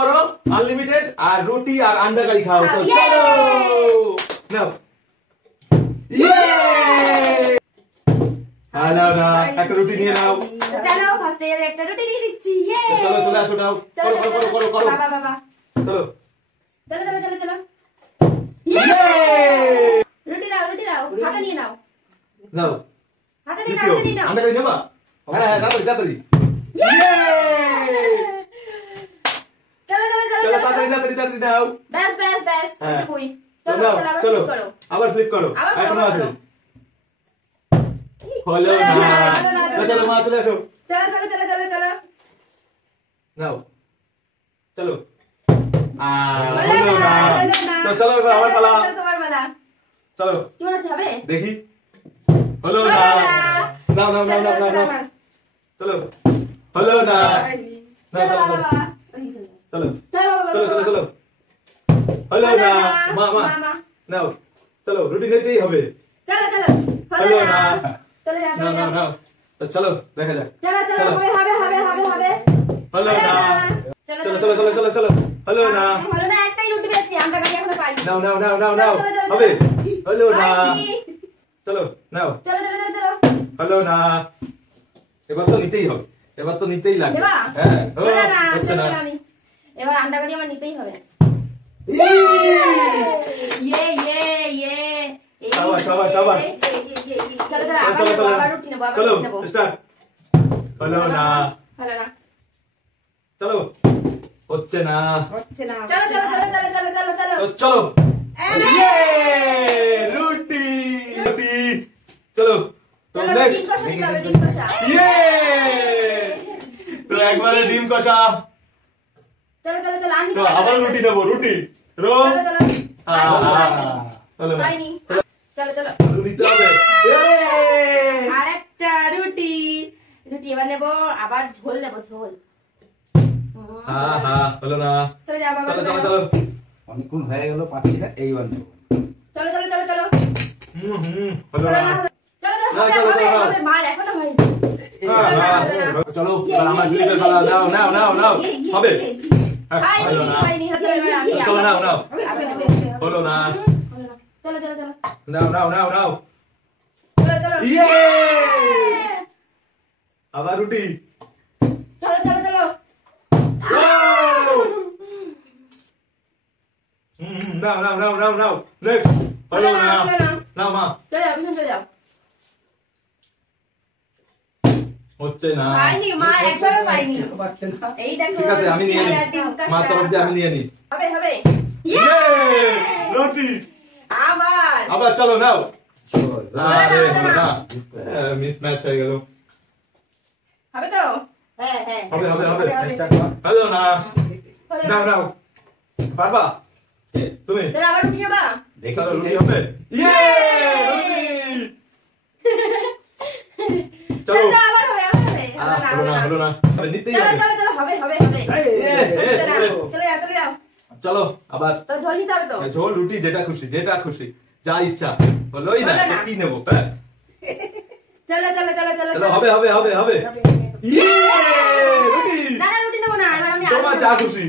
করো আনলিমিটেড আর রুটি আর আন্ডা কারি খাও তো চলো নাও হ্যালো না একটা রুটি নিয়ে নাও চলো ফার্স্টে একটা রুটি নিয়ে নিচ্ছি চলো চলে আসো নাও করো করো করো করো বাবা বাবা চলো চলো চলো চলো চলো রুটি নাও হাতে নিয়ে নাও নাও হাতে নিয়ে নাও আন্ডা কারি নেবা হ্যাঁ তাড়াতাড়ি তাড়াতাড়ি চলো চলো চলো চলো তাড়াতাড়ি তাড়াতাড়ি নাও ব্যাস ব্যাস ব্যাস কই চলো চলো চলো আবার ফ্লিপ করো এখনো আছে হলো না চলো মা চলে আসো চলো চলো চলো চলো চলো নাও চলো হলো না তো চলো এবার আমার পালা তোমার পালা চলো কি মনে হচ্ছে হবে দেখি হলো না নাও নাও নাও নাও নাও চলো হলো না নাও চলো চলো চলো চলো চলো চলো হলো না মা মা নাও চলো রুটি নিতেই হবে চলো চলো হলো না চলে যাও নাও নাও নাও তো চলো দেখা যাক চলো চলো হবে হবে হবে হবে হলো না চলো চলো চলো চলো চলো হলো না হলো না একটাই রুটি পেয়েছি আমরা গাড়ি এখনো পাই নাও নাও নাও নাও নাও হবে হলো না চলো নাও চলো চলো চলো চলো হলো না এবার তো নিতেই হবে এবার তো নিতেই লাগবে দেবা হ্যাঁ ও না না হচ্ছে না আমি এবার আন্ডা গাড়ি আমার নিতেই হবে ইয়ে ইয়ে ইয়ে শাবাশ শাবাশ শাবাশ চলো চলো চলো চলো আবার রুটি নেবো চলো স্টার্ট হলো না হলো না চলো হচ্ছে না চলো চলো চলো চলো চলো চলো চলো তো চলো ইয়ে রুটি রুটি চলো তো চলো নেক্সট ডিম কষা নিতে হবে ডিম কষা ইয়ে তো একবারে ডিম কষা চলো চলো চলো আনি তো আবার রুটি নেবো রুটি রো চলো চলো চলো পাইনি চলো চলো নিতে হবে আরেকটা রুটি রুটি এবার নেবো আবার ঝোল নেবো ঝোল হ্যাঁ হ্যাঁ হলো না চলে যাও বাবা চলো চলো চলো অনেকক্ষণ হয়ে গেল পাচ্ছি না এইবার নেবো চলো চলো চলো চলো হলো চলো না চলো না, চলো, হবে চলো। হবে মা এখনো হয়নি চলো এবার আমার দিদিদের পালা নাও নাও নাও নাও হবে হ্যাঁ, হলো না পাইনি চলো এবার আমি চলো নাও নাও আবার হবে। হলো না চলো চলো চলো নাও নাও নাও নাও চলো চলো ইয়ে আবার রুটি চলো চলো চলো নাও নাও নাও নাও নাও নেক্সট হলো না নাও মা চলে যাও পিছন চলে যাও হচ্ছে না পাইনি মা একবারও পাইনি পাচ্ছে না এই দেখো ঠিক আছে আমি নিয়ে নিই মার তরফ দিয়ে আমি নিয়ে নিই হবে হবে ইয়ে রুটি আবার আবার চলো নাও চল। আরে হলো না মিস ম্যাচ হয়ে গেল হবে তো হবে হবে হবে চেষ্টা কর। হলো না হলো নাও নাও পারবা তুমি চলো আবার রুটি নেবা দেখি চলো রুটি হবে ইয়ে রুটি চলো চলো আবার হবে আবার হবে হলো না হলো না হবে নিতেই চলো হবে চলো চলো হবে হবে হবে চলে যাও চলে যাও চলো আবার তো ঝোল নিতে হবে তো ঝোল রুটি যেটা খুশি যা ইচ্ছা হলোই না হলো না। কি নেবো হ্যাঁ চলো চলো চলো চলো চলো হবে হবে হবে হবে ইয়ে রুটি না না রুটি নেবো না এবার আমি তোমার যা খুশি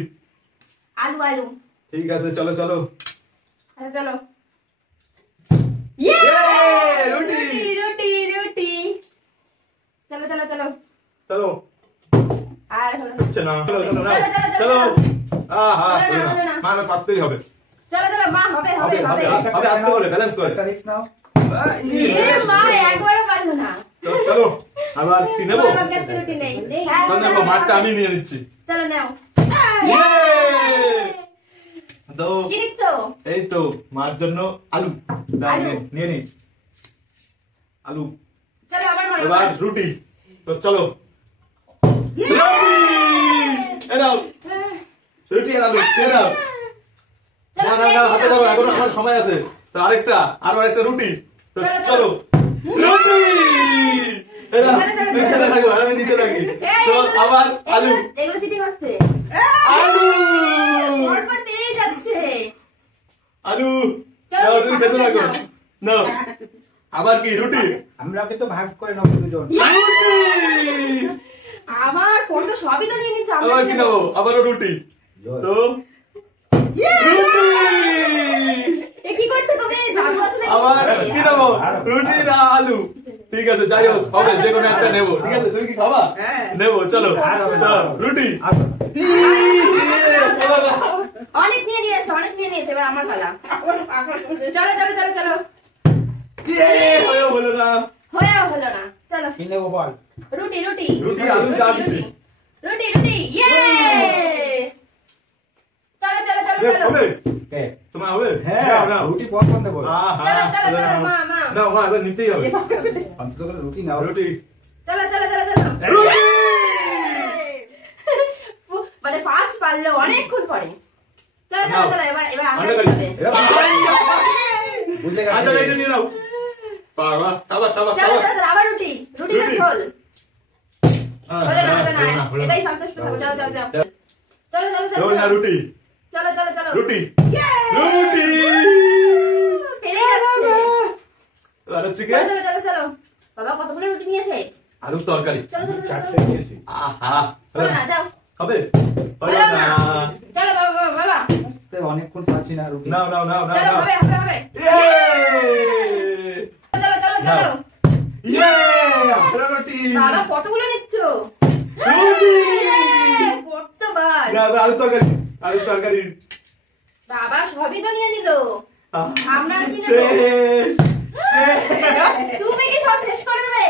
আলু আলু ঠিক আছে চলো চলো আচ্ছা চলো ইয়ে রুটি রুটি রুটি চলো চলো চলো চলো আর হলো না হচ্ছে না চলো চলো নাও চলো, চলো, চলো, চলো চলো। আহা হলো না, হলো হলো না না। মা পাততেই হবে চলো চলো মা হবে হবে হবে হবে হবে আস্তে করে ব্যালেন্স করে একটা রিস্ক নাও এ মা একবারও পারলো না তো চলো আবার কি নেবো তোমার কাছে রুটি নেই হ্যাঁ, তো নেবো মারটা আমি নিয়ে নিচ্ছি চলো নাও ইয়ে তো কি নিচ্ছ এই তো মার জন্য আলু দাও, আলু। নিয়ে নি আলু চলো আবার মারো এবার রুটি তো চলো রুটি! এ নাও রুটি আর আলু খেয়ে নাও না না না হাতে ধরো এখন আমার সময় আছে তো আরেকটা আরো একটা রুটি তো চলো, চলো রুটি এ নাও, তুমি খেতে থাকো আমি নিতে থাকি তো আবার আলু এগুলো চিঠি হচ্ছে আলু পরপর পেরিয়ে যাচ্ছে আলু চলো, নাও তুমি খেতে থাকো নাও। নাও আবার কি রুটি আমরা কিন্তু ভাগ করে নেবো দুজন রুটি আমার ফোন তো সবই তো নিয়ে নিচ্ছে আবার কি নেবো আবারও রুটি তো এ কি করছো তুমি? জাদু আছে নাকি? আবার কি নেবো? রুটি না আলু? ঠিক আছে, যাই হোক, হবে, যে কোনো একটা নেবো। ঠিক আছে, তুমি কি খাবা? নেবো, চলো। কি করছো? চলো, রুটি। আসো। অনেক নিয়ে নিয়েছে, অনেক নিয়ে নিয়েছে, এবার আমার পালা। চলো চলো চলো চলো। হলো না। হয়েও হলো না, চলো। কি নেবো বল? রুটি রুটি রুটি, আলু, যা খুশি। রুটি রুটি, ইয়ে! চলো চলো চলো চলো। হবে? কে? তোমার হবে? হ্যাঁ, নাও, নাও। রুটি প্রথম নেবো। চলো চলো চলো, মা মা। নাও, মা, এবার নিতেই হবে। অন্তত করে রুটি নাও। রুটি। চলো চলো চলো চলো। রুটি! মানে ফার্স্ট পারলো অনেকক্ষণ পরে। চলো চলো চলো, এবার এবার আমরা আন্ডা হবে। বুঝলে আচ্ছা, গেছে? এটা নিয়ে নাও। বাবা, খাবা, খাবা, চলো খাবা। চলো চলো, আবার রুটি রুটি রুটি। ঝোল। হ্যাঁ, হলো না হ্যাঁ, হলো না, হলো না, হলো না। এটাই সন্তুষ্ট থাকো। যাও যাও যাও। চলো চলো চলো রোল না চলো। রুটি? চলো চলো চলো। রুটি। রুটি! পেরে যাচ্ছে। আর হচ্ছে কি? চলো চলো চলো চলো। বাবা কতগুলো রুটি নিয়েছে? আলুর তরকারি। চলো চলো চলো চারটে চলো। নিয়েছি। আহা, হলো না, যাও। হবে? হলো হলো না। না। চলো বাবা বাবা বাবা। তো অনেকক্ষণ পাচ্ছি না রুটি। নাও, নাও, নাও, নাও, চলো, নাও। হবে হবে হবে। ইয়ে! চলো চলো চলো। ইয়ে! আরো রুটি। বাবা কতগুলো নিচ্ছ? রুটি! কতবার? না, না, আলুর তরকারি। আলুর তরকারি। বাবা সবই তো নিয়ে নিল। আপনার কি নেব? শেষ। তুমি কি সব শেষ করে দেবে?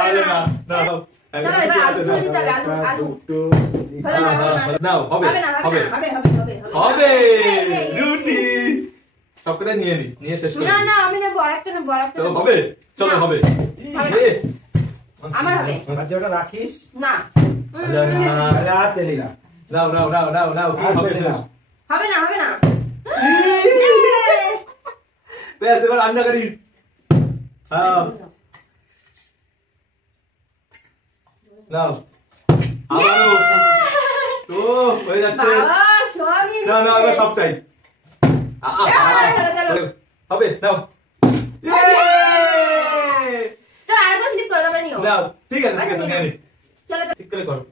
হলো না। নাও। চলো এবার আলু ঝোল দিতে হবে, আলু আলু। হলো না হলো না। নাও, হবে, হবে না হবে। হবে না। হবে রুটি। সবকটা নিয়ে নি, নিয়ে শেষ করে না দিই। না, আমি নেবো আরেকটা নেবো আরেকটা তো নেবো। হবে, চলো, হবে। হবে না। এ, আমার হবে। আর যে ওটা রাখিস, না। হলো না। তাহলে আর পেলি না। নাও, নাও, নাও, নাও, নাও, কি আর হবে পেলি শেষ? না। হবে না হবে না। ব্যাস, এবার রান্না করি। হ্যাঁ, নাও। আবারও। তো হয়ে যাচ্ছে। বাবা সব নিয়ে না, না, এবার নিচ্ছে। সবটাই। চলো, চলো, চলো। হবে, নাও। চলো আরেকবার ফ্লিপ করো, তারপরে নিও। নাও, ঠিক আছে, ঠিক আছে, নিয়ে নি। চলো চলো। ঠিক করে করো।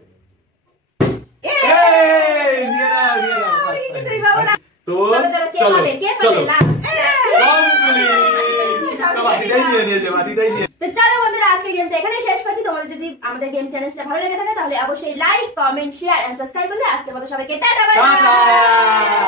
এই, নিয়ে নাও, নিয়ে নাও। তুই বাবা না। তো চলো চলো, কে চলো, পাবে কে চলো। পাবে লাস্ট? Complete! তো বাটিটাই নিয়ে নিয়েছে, বাটিটাই নিয়ে। তো চলো বন্ধুরা, আজকের গেমটা এখানেই শেষ করছি। তোমাদের যদি আমাদের গেম চ্যানেলটা ভালো লেগে থাকে তাহলে অবশ্যই like comment share and subscribe করলে আজকের মতো সবাইকে টাটা বাই বাই। টাটা!